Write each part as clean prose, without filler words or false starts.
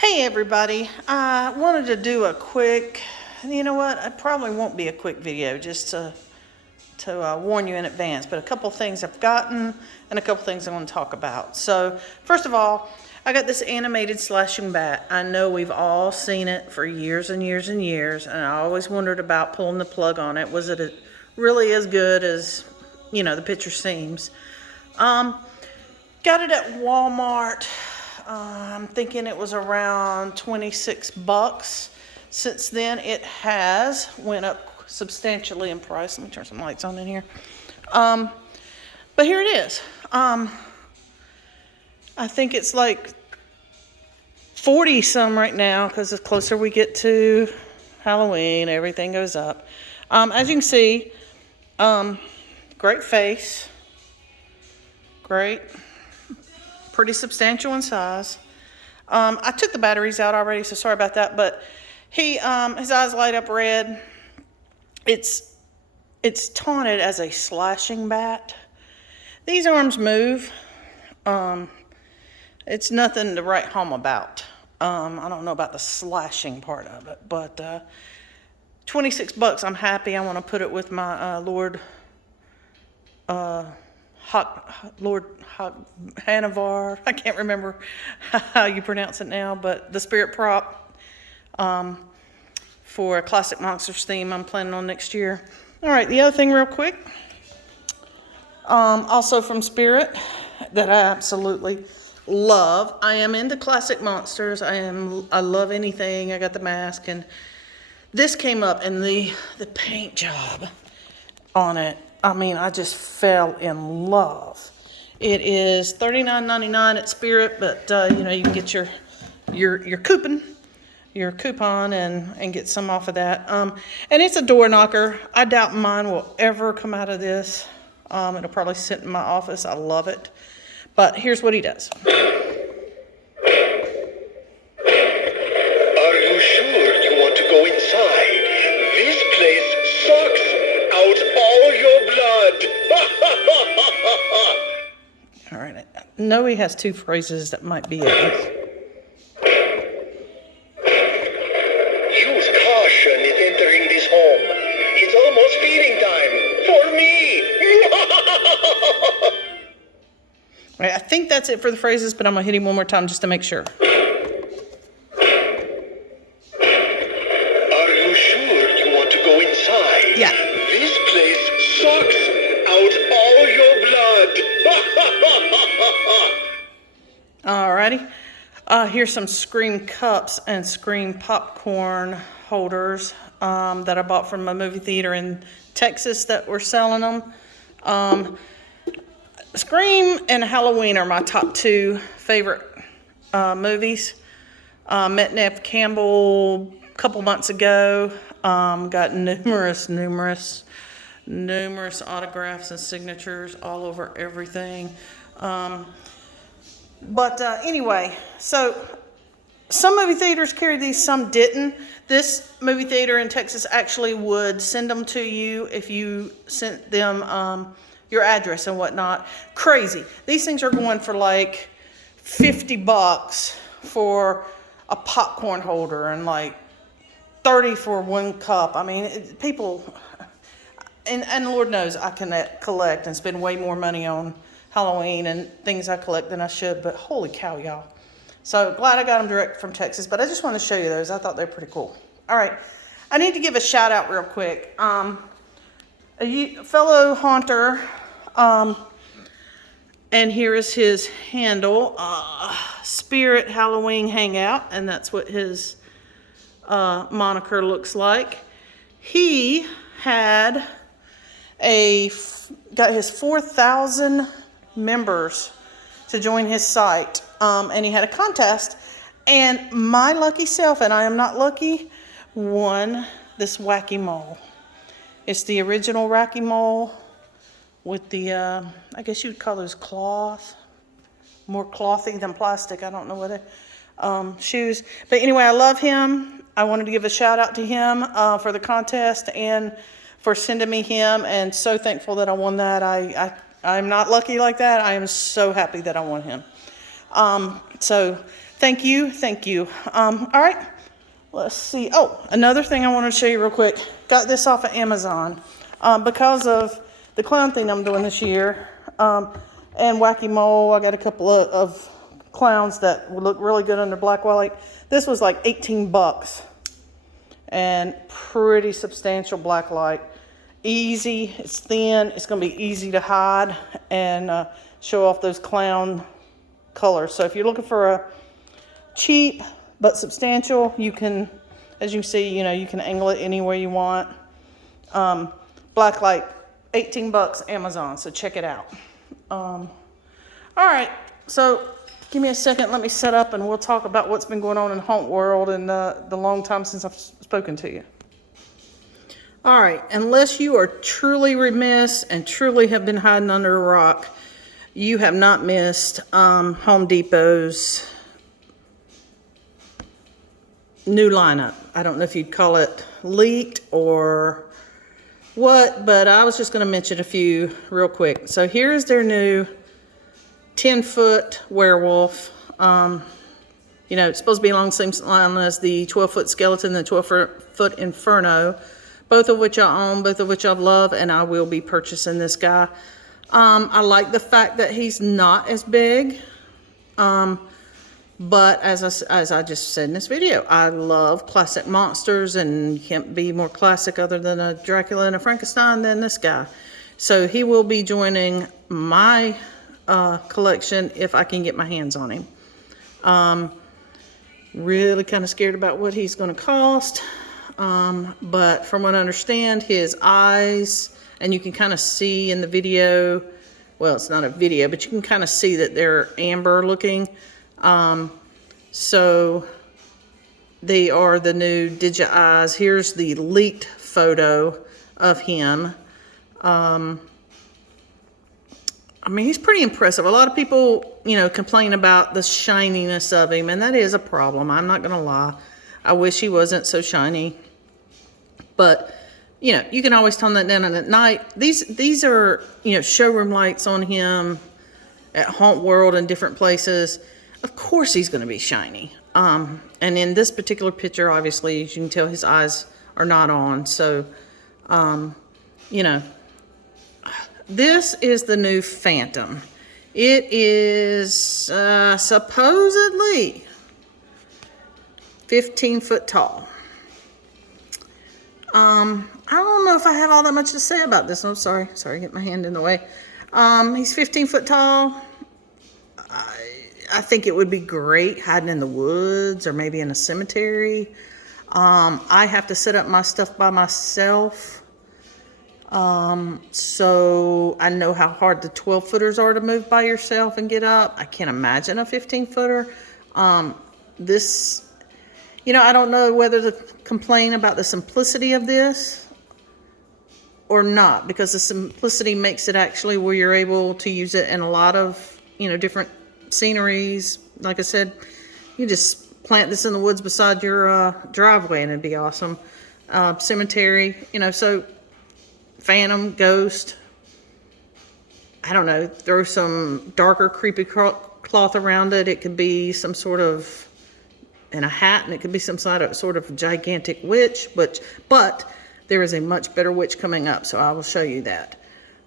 Hey everybody, I wanted to do a quick, you know what, it probably won't be a quick video, just to warn you in advance, but a couple things I've gotten and a couple things I want to talk about. So first of all, I got this animated slashing bat. I know we've all seen it for years and years and years, and I always wondered about pulling the plug on it. Was it really as good as, the picture seems? Got it at Walmart. I'm thinking it was around 26 bucks. Since then, it has went up substantially in price. Let me turn some lights on in here. But here it is. I think it's like 40 some right now because the closer we get to Halloween, everything goes up. As you can see, great face, great. Pretty substantial in size. I took the batteries out already, so sorry about that, but his eyes light up red. It's taunted as a slashing bat. These arms move. It's nothing to write home about. I don't know about the slashing part of it, but 26 bucks, I'm happy. I want to put it with my Lord Hanavar. I can't remember how you pronounce it now, but the spirit prop for a Classic Monsters theme I'm planning on next year. All right, the other thing real quick, also from Spirit that I absolutely love. I am into Classic Monsters. I love anything. I got the mask, and this came up, and the paint job on it, I mean, I just fell in love. It is $39.99 at Spirit, but you can get your coupon and get some off of that. And it's a door knocker. I doubt mine will ever come out of this. It'll probably sit in my office. I love it. But here's what he does. Are you sure you want to go inside? This place sucks out all your blood. All right. I know he has two phrases that might be it. Use caution in entering this home. It's almost feeding time for me. All right, I think that's it for the phrases, but I'm going to hit him one more time just to make sure. Are you sure you want to go inside? Yeah. This place sucks out all your blood. Alrighty. Here's some Scream cups and Scream popcorn holders that I bought from a movie theater in Texas that were selling them. Scream and Halloween are my top two favorite movies. Met Neve Campbell a couple months ago. Got numerous autographs and signatures all over everything. But anyway, so some movie theaters carried these, some didn't. This movie theater in Texas actually would send them to you if you sent them your address and whatnot. Crazy. These things are going for like 50 bucks for a popcorn holder and like 30 for one cup. I mean, people, and Lord knows I can collect and spend way more money on Halloween and things I collect than I should, but holy cow, y'all. So glad I got them direct from Texas, but I just want to show you those. I thought they were pretty cool. All right, I need to give a shout out real quick. A fellow haunter, and here is his handle, Spirit Halloween Hangout, and that's what his moniker looks like. He had got his 4,000 members to join his site, and he had a contest, and my lucky self, and I am not lucky, won this wacky mole. It's the original wacky mole with the I guess you'd call those cloth, more clothy than plastic, I don't know what shoes, but anyway, I love him. I wanted to give a shout out to him for the contest and for sending me him, and so thankful that I won that. I'm not lucky like that. I am so happy that I won him. So Thank you, thank you. All right, let's see. Oh, another thing I wanted to show you real quick. Got this off of Amazon because of the clown thing I'm doing this year. And Wacky Mole, I got a couple of clowns that would look really good under black white. This was like 18 bucks. And pretty substantial black light. Easy, it's thin, it's gonna be easy to hide and show off those clown colors. So if you're looking for a cheap but substantial, you can, as you see, you know, you can angle it any way you want. Black light, 18 bucks, Amazon, so check it out. All right, so give me a second, let me set up and we'll talk about what's been going on in Haunt World and the long time since I've spoken to you. All right, unless you are truly remiss and truly have been hiding under a rock, you have not missed Home Depot's new lineup. I don't know if you'd call it leaked or what, but I was just going to mention a few real quick. So here is their new 10-foot werewolf. You know, it's supposed to be along the same line as the 12-foot skeleton and the 12-foot inferno, both of which I own, both of which I love, and I will be purchasing this guy. I like the fact that he's not as big. But as I just said in this video, I love classic monsters, and you can't be more classic other than a Dracula and a Frankenstein than this guy. So he will be joining my collection if I can get my hands on him. Really kind of scared about what he's going to cost. But from what I understand, his eyes, and you can kind of see in the video, well, it's not a video, but you can kind of see that they're amber looking. So they are the new Digi Eyes. Here's the leaked photo of him. I mean, he's pretty impressive. A lot of people, you know, complain about the shininess of him, and that is a problem. I'm not going to lie. I wish he wasn't so shiny. But, you know, you can always tone that down at night. These are, you know, showroom lights on him at Haunt World and different places. Of course he's going to be shiny. And in this particular picture, obviously, as you can tell, his eyes are not on. So, you know, this is the new Phantom. It is supposedly 15 foot tall. I don't know if I have all that much to say about this. I'm sorry, get my hand in the way. He's 15 foot tall. I think it would be great hiding in the woods or maybe in a cemetery. I have to set up my stuff by myself. So I know how hard the 12-footers are to move by yourself and get up. I can't imagine a 15-footer. This, you know, I don't know whether to complain about the simplicity of this or not, because the simplicity makes it actually where you're able to use it in a lot of, you know, different sceneries. Like I said, you just plant this in the woods beside your driveway and it'd be awesome. Cemetery, you know, so Phantom, Ghost, I don't know, throw some darker creepy cloth around it. It could be some sort of, in a hat, and it could be some sort of gigantic witch, but there is a much better witch coming up, so I will show you that.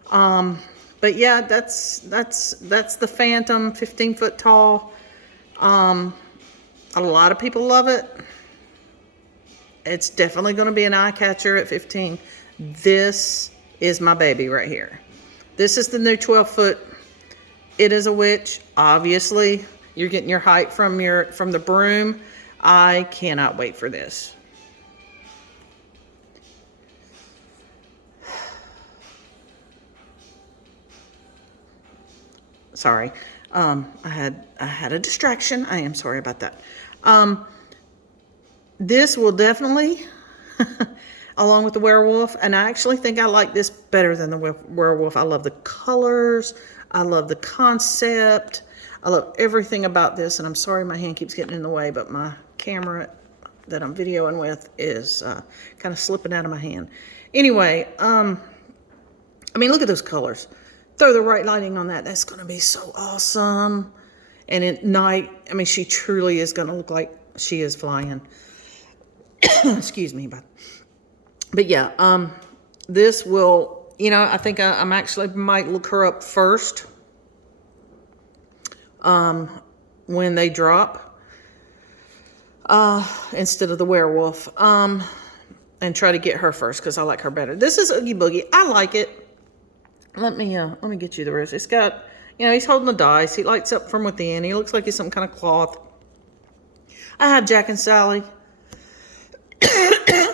But yeah, that's the Phantom, 15 foot tall. A lot of people love it. It's definitely going to be an eye catcher at 15. This is my baby right here. This is the new 12-foot. It is a witch. Obviously, you're getting your height from the broom. I cannot wait for this. Sorry, I had a distraction. I am sorry about that. This will definitely, along with the werewolf, and I actually think I like this better than the werewolf. I love the colors. I love the concept. I love everything about this, and I'm sorry my hand keeps getting in the way, but my camera that I'm videoing with is kind of slipping out of my hand. Anyway, I mean, look at those colors. Throw the right lighting on that. That's going to be so awesome. And at night, I mean, she truly is going to look like she is flying. Excuse me. But yeah, this will, you know, I think I'm actually might look her up first when they drop instead of the werewolf. And try to get her first because I like her better. This is Oogie Boogie. I like it. Let me get you the rest. It's got, you know, he's holding the dice. He lights up from within. He looks like he's some kind of cloth. I have Jack and Sally.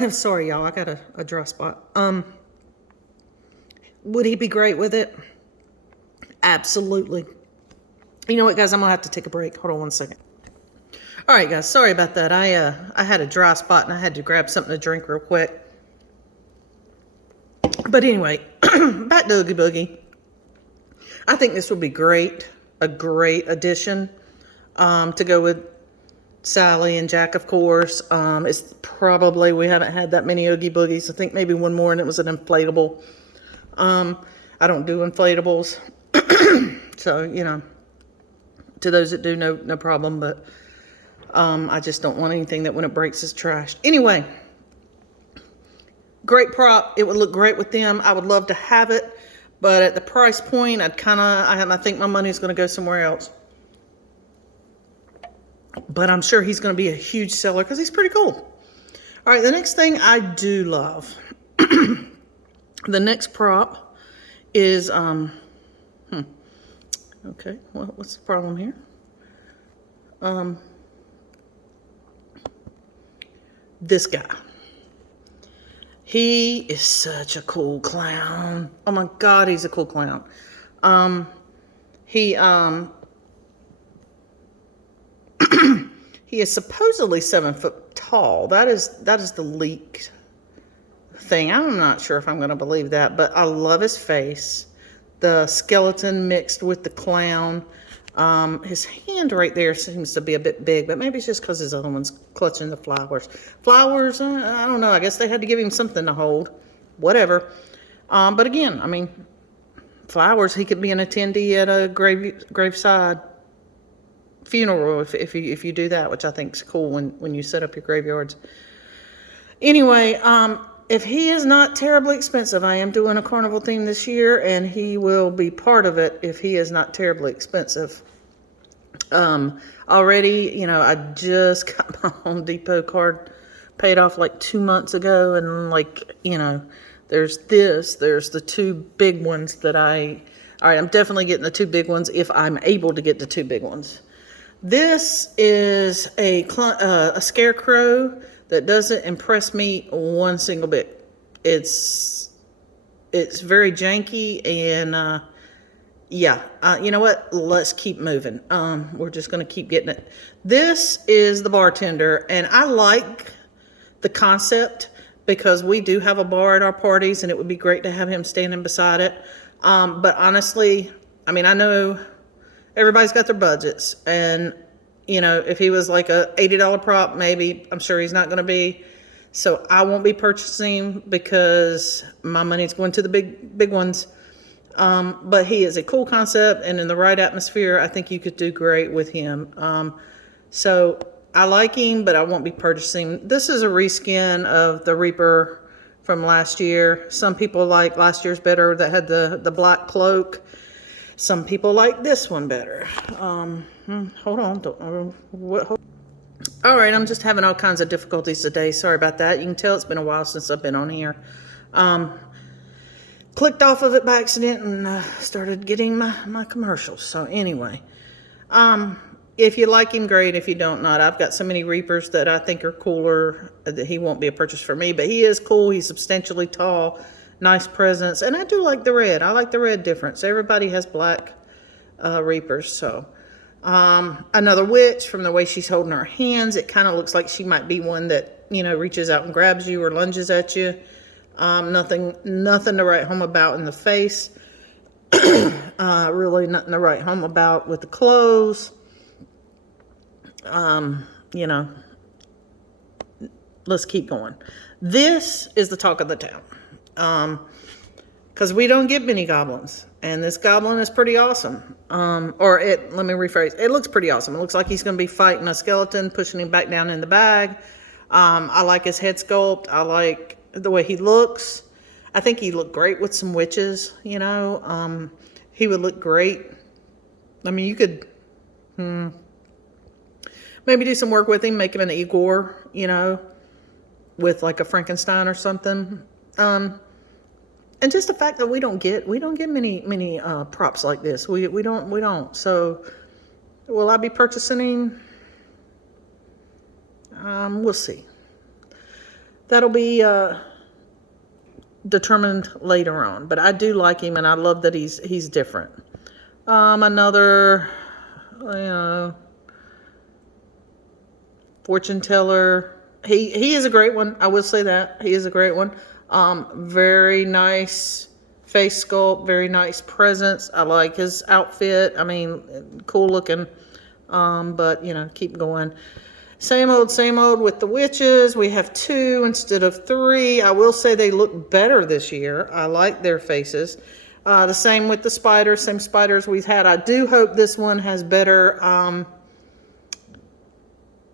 I'm sorry, y'all. I got a dry spot. Would he be great with it? Absolutely. You know what, guys? I'm gonna have to take a break. Hold on one second. All right, guys, sorry about that. I had a dry spot and I had to grab something to drink real quick. But anyway, back to Oogie Boogie. I think this would be great, a great addition to go with Sally and Jack, of course. It's probably, we haven't had that many Oogie Boogies. I think maybe one more and it was an inflatable. I don't do inflatables. So, you know, to those that do, no problem, but I just don't want anything that when it breaks is trashed. Anyway, great prop. It would look great with them. I would love to have it, but at the price point, I think my money's going to go somewhere else. But I'm sure he's going to be a huge seller because he's pretty cool. All right, the next thing I do love, the next prop is, okay, well, what's the problem here? This guy. He is such a cool clown. Oh my God, he's a cool clown. He is supposedly 7 foot tall. That is the leaked thing. I'm not sure if I'm going to believe that, but I love his face. The skeleton mixed with the clown. His hand right there seems to be a bit big, but maybe it's just because his other one's clutching the flowers. Flowers, I don't know. I guess they had to give him something to hold. Whatever. But again, I mean, flowers, he could be an attendee at a graveside funeral if you do that, which I think is cool when you set up your graveyards. Anyway, if he is not terribly expensive, I am doing a carnival theme this year, and he will be part of it if he is not terribly expensive. Already, you know, I just got my Home Depot card paid off like 2 months ago, and like, you know, there's the two big ones that all right, I'm definitely getting the two big ones if I'm able to get the two big ones. This is a scarecrow that doesn't impress me one single bit. It's very janky, and yeah, you know what? Let's keep moving. We're just going to keep getting it. This is the bartender, and I like the concept because we do have a bar at our parties, and it would be great to have him standing beside it. But honestly, I mean, I know everybody's got their budgets, and you know, if he was like a $80 prop, maybe, I'm sure he's not going to be. So I won't be purchasing because my money's going to the big ones. But he is a cool concept, and in the right atmosphere, I think you could do great with him. So I like him, but I won't be purchasing. This is a reskin of the Reaper from last year. Some people like last year's better that had the black cloak. Some people like this one better. Hold on. All right, I'm just having all kinds of difficulties today. Sorry about that. You can tell it's been a while since I've been on here. Clicked off of it by accident and started getting my commercials. So anyway, if you like him, great. If you don't, not. I've got so many Reapers that I think are cooler that he won't be a purchase for me. But he is cool. He's substantially tall. Nice presence. And I do like the red. I like the red difference. Everybody has black Reapers. So another witch, from the way she's holding her hands, it kind of looks like she might be one that, you know, reaches out and grabs you or lunges at you. Nothing to write home about in the face. Really nothing to write home about with the clothes. You know, let's keep going. This is the talk of the town. Because we don't get many goblins. And this goblin is pretty awesome. Let me rephrase. It looks pretty awesome. It looks like he's going to be fighting a skeleton, pushing him back down in the bag. I like his head sculpt. I like the way he looks. I think he looked great with some witches, you know. He would look great. I mean, you could maybe do some work with him, make him an Igor, you know, with like a Frankenstein or something. And just the fact that we don't get many props like this. We don't. So will I be purchasing him? We'll see. That'll be determined later on. But I do like him, and I love that he's different. Another, you know, fortune teller. He is a great one. I will say that he is a great one. Very nice face sculpt, very nice presence. I like his outfit. I mean, cool looking. But you know, keep going. Same old with the witches. We have 2 instead of 3. I will say they look better this year. I like their faces. The same with the spiders, same spiders we've had. I do hope this one has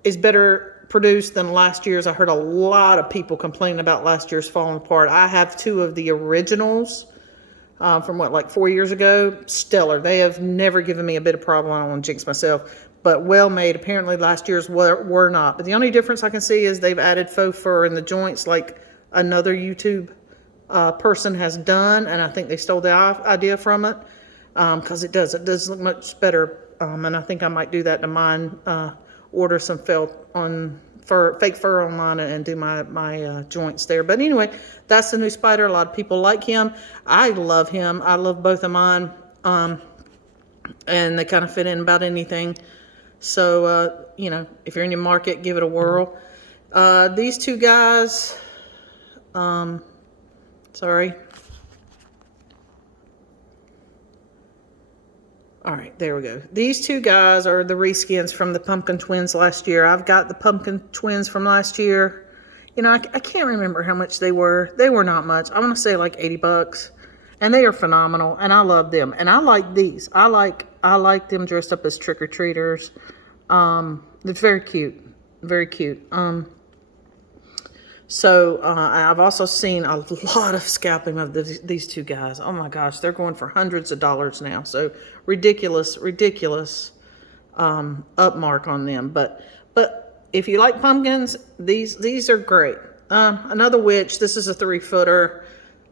is better produced than last year's. I heard a lot of people complaining about last year's falling apart. I have 2 of the originals from like 4 years ago. Stellar. They have never given me a bit of problem. I don't want to jinx myself, but well made. Apparently last year's were not. But the only difference I can see is they've added faux fur in the joints like another YouTube person has done, and I think they stole the idea from it because it does look much better. And I think I might do that to mine. Order some fake fur online and do my joints there. But anyway, that's the new spider. A lot of people like him. I love him. I love both of mine. And they kind of fit in about anything. So, you know, if you're in your market, give it a whirl. These 2 guys, sorry. All right, there we go. These 2 guys are the reskins from the Pumpkin Twins last year. I've got the Pumpkin Twins from last year. You know, I can't remember how much they were. They were not much. I'm going to say like $80. And they are phenomenal, and I love them. And I like these. I like them dressed up as trick-or-treaters. It's very cute. Very cute. So I've also seen a lot of scalping of these 2 guys. Oh my gosh, they're going for hundreds of dollars now. So ridiculous upmark on them. But if you like pumpkins, these are great. Another witch. This is a 3-footer.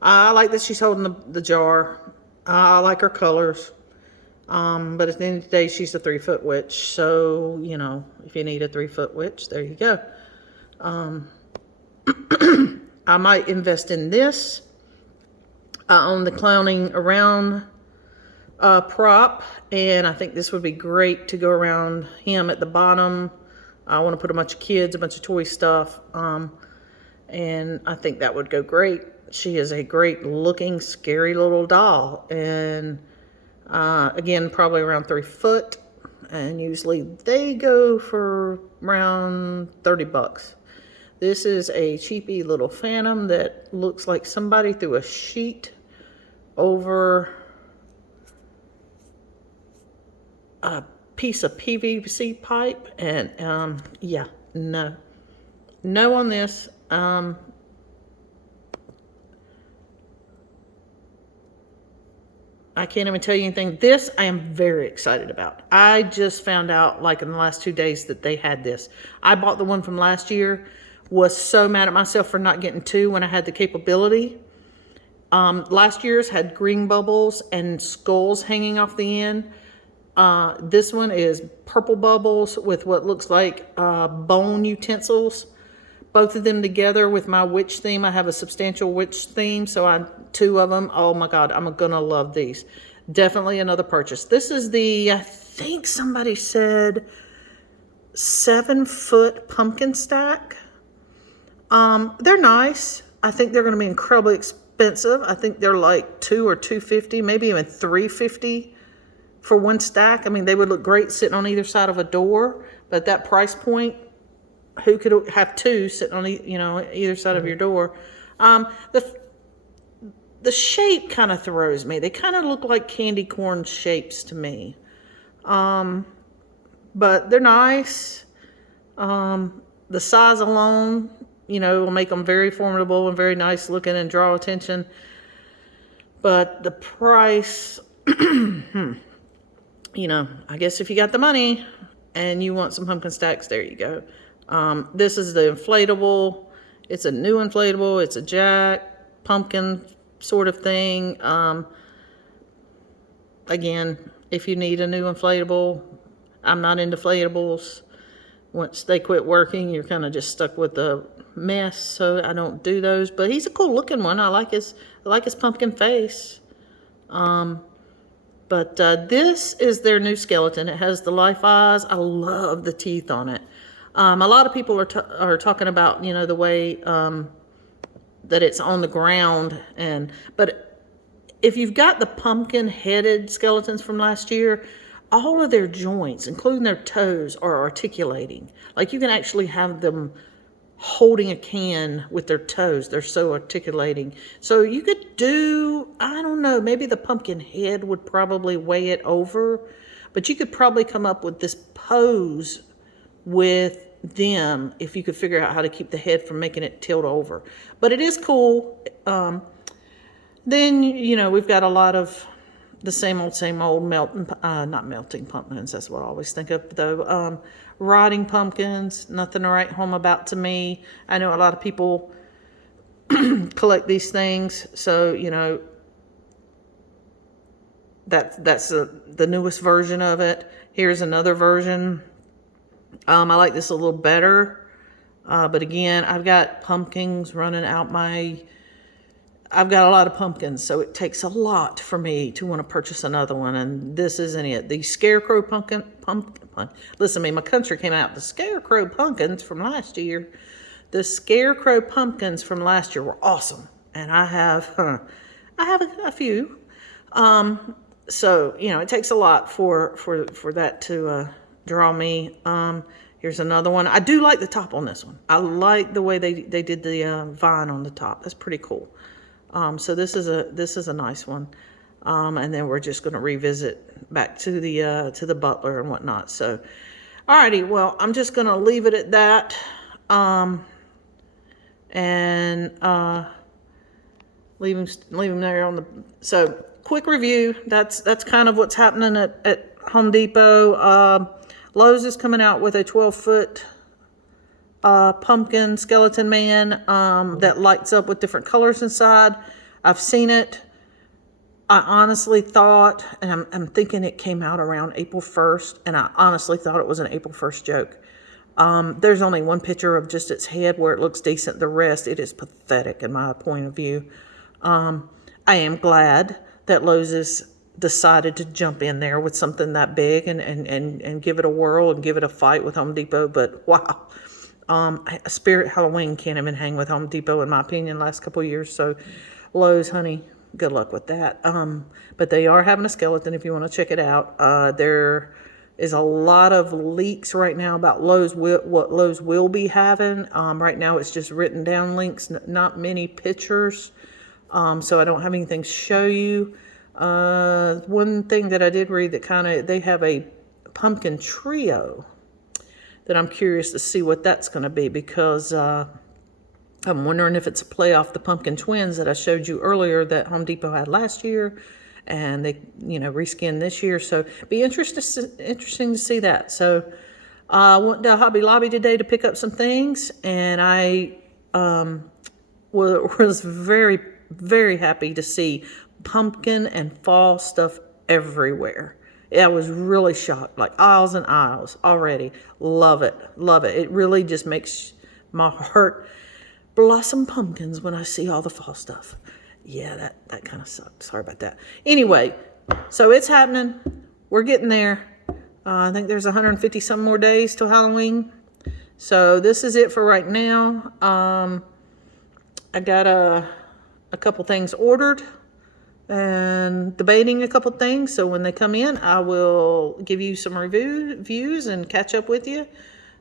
I like that she's holding the jar. I like her colors. But at the end of the day, she's a 3-foot witch. So, you know, if you need a 3-foot witch, there you go. I might invest in this. I own the Clowning Around prop, and I think this would be great to go around him at the bottom. I want to put a bunch of kids, a bunch of toy stuff, and I think that would go great. She is a great looking, scary little doll, and again, probably around 3 foot, and usually they go for around $30. This is a cheapy little phantom that looks like somebody threw a sheet over a piece of PVC pipe, and yeah, no on this. I can't even tell you anything. This I am very excited about. I just found out like in the last 2 days that they had this. I bought the one from last year. Was so mad at myself for not getting 2 when I had the capability. Last year's had green bubbles and skulls hanging off the end. This one is purple bubbles with what looks like bone utensils. Both of them together with my witch theme. I have a substantial witch theme, so 2 of them. Oh my God, I'm gonna love these. Definitely another purchase. This is the, I think somebody said 7-foot pumpkin stack. They're nice. I think they're going to be incredibly expensive. I think they're like $2 or $2.50, maybe even $3.50 for one stack. I mean, they would look great sitting on either side of a door, but at that price point, who could have 2 sitting on either side of your door? the shape kind of throws me. They kind of look like candy corn shapes to me. But they're nice. The size alone, will make them very formidable and very nice looking and draw attention. But the price, I guess if you got the money and you want some pumpkin stacks, there you go. This is the inflatable. It's a new inflatable. It's a jack pumpkin sort of thing. Again, if you need a new inflatable, I'm not into inflatables. Once they quit working, you're kind of just stuck with the mess, so I don't do those. But he's a cool looking one. I like his pumpkin face. But this is their new skeleton. It has the life eyes. I love the teeth on it. A lot of people are talking about, the way that it's on the ground, but if you've got the pumpkin-headed skeletons from last year, all of their joints, including their toes, are articulating. Like you can actually have them holding a can with their toes. They're so articulating. So you could do, I don't know, maybe the pumpkin head would probably weigh it over, but you could probably come up with this pose with them if you could figure out how to keep the head from making it tilt over. But it is cool. Then, we've got a lot of the same old not melting pumpkins. That's what I always think of, though. Rotting pumpkins, nothing to write home about to me. I know a lot of people collect these things, so, that's the newest version of it. Here's another version. I like this a little better, but again, I've got pumpkins running out I've got a lot of pumpkins, so it takes a lot for me to want to purchase another one, and this isn't it. The Scarecrow pumpkin, listen to me, my country came out. The Scarecrow pumpkins from last year, were awesome, and I have a few. So, it takes a lot for that to draw me. Here's another one. I do like the top on this one. I like the way they did the vine on the top. That's pretty cool. So this is a nice one. And then we're just going to revisit back to the butler and whatnot. So, alrighty. Well, I'm just going to leave it at that. And leave him there on the. So, quick review. That's kind of what's happening at Home Depot. Lowe's is coming out with a 12-foot pumpkin skeleton man that lights up with different colors inside. I've seen it. I honestly thought, and I'm thinking it came out around April 1st, and I honestly thought it was an April 1st joke. There's only one picture of just its head where it looks decent. The rest, it is pathetic in my point of view. I am glad that Lowe's has decided to jump in there with something that big and give it a whirl and give it a fight with Home Depot. But wow, Spirit Halloween can't even hang with Home Depot in my opinion last couple of years. So Lowe's, honey, good luck with that. But they are having a skeleton if you want to check it out. There is a lot of leaks right now about what Lowe's will be having. Right now it's just written down links, not many pictures. So I don't have anything to show you. One thing that I did read that they have a pumpkin trio that I'm curious to see what that's going to be, because I'm wondering if it's a play off the pumpkin twins that I showed you earlier that Home Depot had last year, and they reskinned this year. So be interesting to see that. So I went to Hobby Lobby today to pick up some things, and I was very, very happy to see pumpkin and fall stuff everywhere. I was really shocked, like aisles and aisles already. Love it. It really just makes my heart blossom pumpkins when I see all the fall stuff. Yeah, that kind of sucks. Sorry about that. Anyway, so it's happening. We're getting there. I think there's 150 some more days till Halloween. So this is it for right now. I got a couple things ordered and debating a couple things. So when they come in, I will give you some reviews and catch up with you.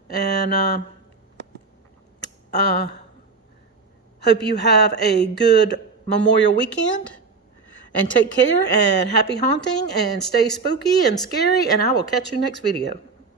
And hope you have a good Memorial Weekend. And take care and happy haunting and stay spooky and scary. And I will catch you next video.